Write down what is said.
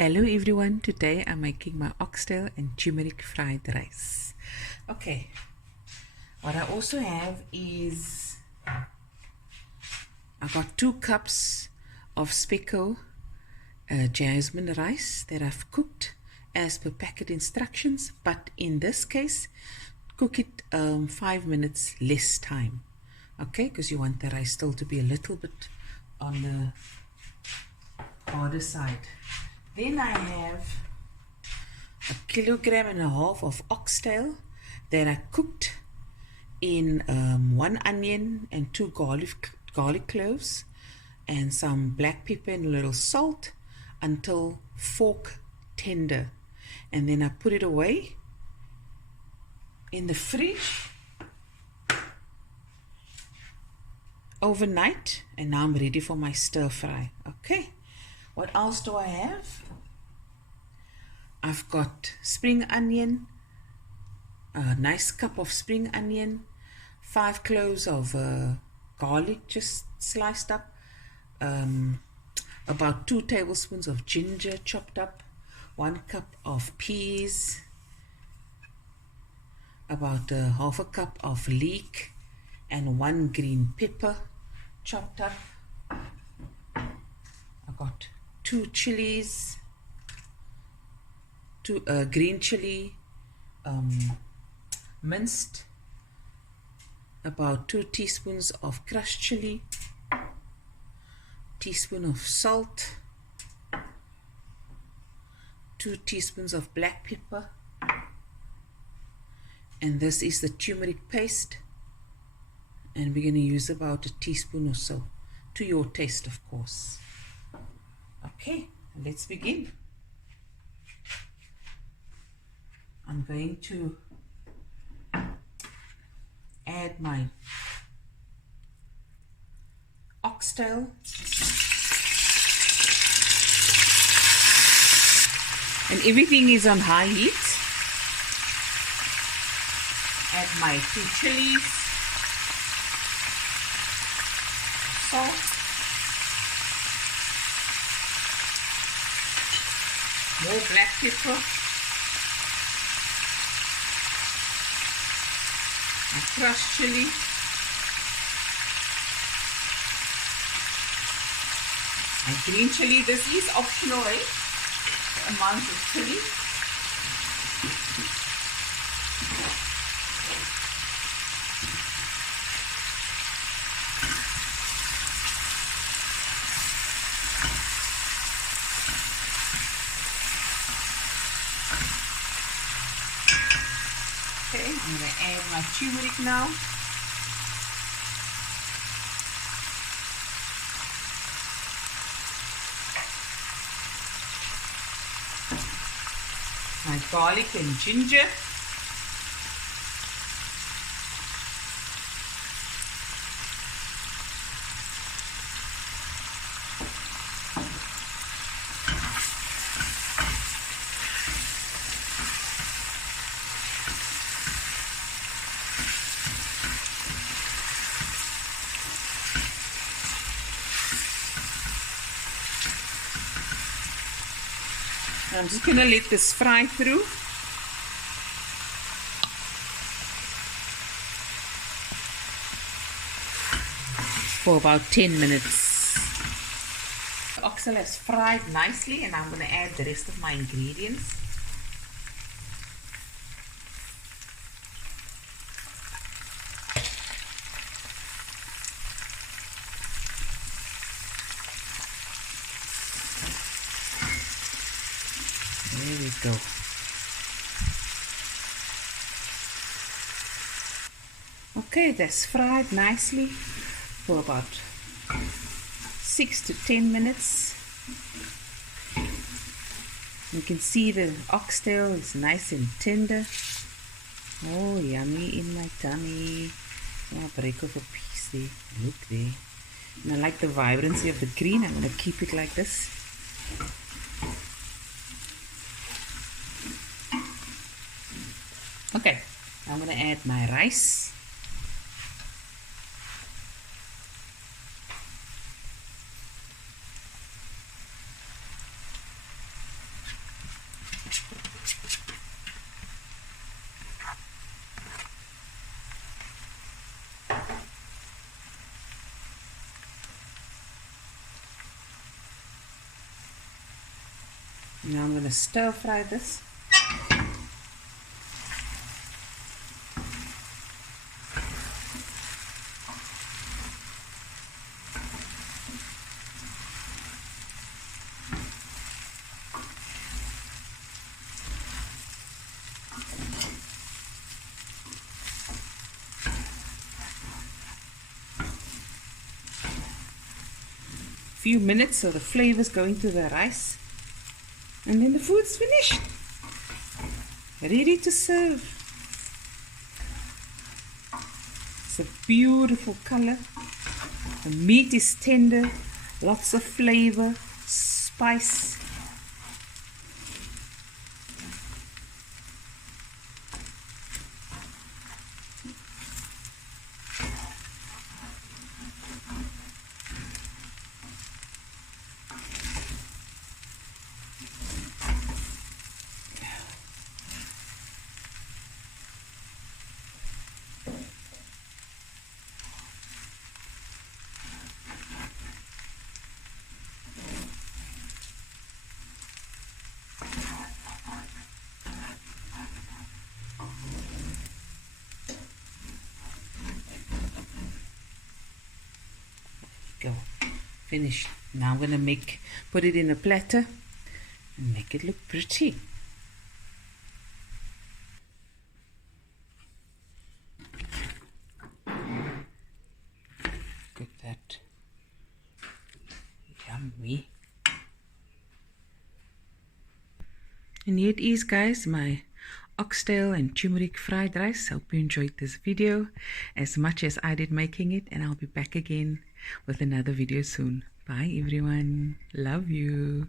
Hello everyone, today I'm making my oxtail and turmeric fried rice. Okay, what I also have is I got 2 cups of speckle jasmine rice that I've cooked as per packet instructions, but in this case cook it 5 minutes less time, okay, because you want the rice still to be a little bit on the harder side. Then I have 1.5 kilograms of oxtail that I cooked in 1 onion and 2 garlic cloves and some black pepper and a little salt until fork tender, and then I put it away in the fridge overnight, and now I'm ready for my stir fry. Okay, what else do I have? I've got spring onion, a nice cup of spring onion, 5 cloves of garlic just sliced up, about 2 tablespoons of ginger chopped up, 1 cup of peas, about half a cup of leek, and 1 green pepper chopped up. I got 2 chilies, 2 green chili minced, about 2 teaspoons of crushed chili, teaspoon of salt, 2 teaspoons of black pepper, and this is the turmeric paste, and we're going to use about a teaspoon or so, to your taste of course. Okay, let's begin. I'm going to add my oxtail, and everything is on high heat. Add my 2 chilies, salt, more black pepper, my crushed chili, my green chili. This is optional, right? The amount of chili. Okay, I'm going to add my turmeric now. My garlic and ginger. I'm just going to let this fry through. For about 10 minutes. The oxtail has fried nicely, and I'm going to add the rest of my ingredients. There we go. Okay, that's fried nicely for about 6 to 10 minutes. You can see the oxtail is nice and tender. Oh, yummy in my tummy. I'll break off a piece there. Look there. And I like the vibrancy of the green. I'm going to keep it like this. Okay, I'm going to add my rice. Now I'm going to stir fry this. Few minutes so the flavors go into the rice, and then the food's finished, ready to serve. It's a beautiful color. The meat is tender, lots of flavor, spice. Go, finished. Now I'm gonna put it in a platter and make it look pretty. Look at that, yummy. And here it is, guys, my oxtail and turmeric fried rice. Hope you enjoyed this video as much as I did making it, and I'll be back again with another video soon. Bye everyone, love you.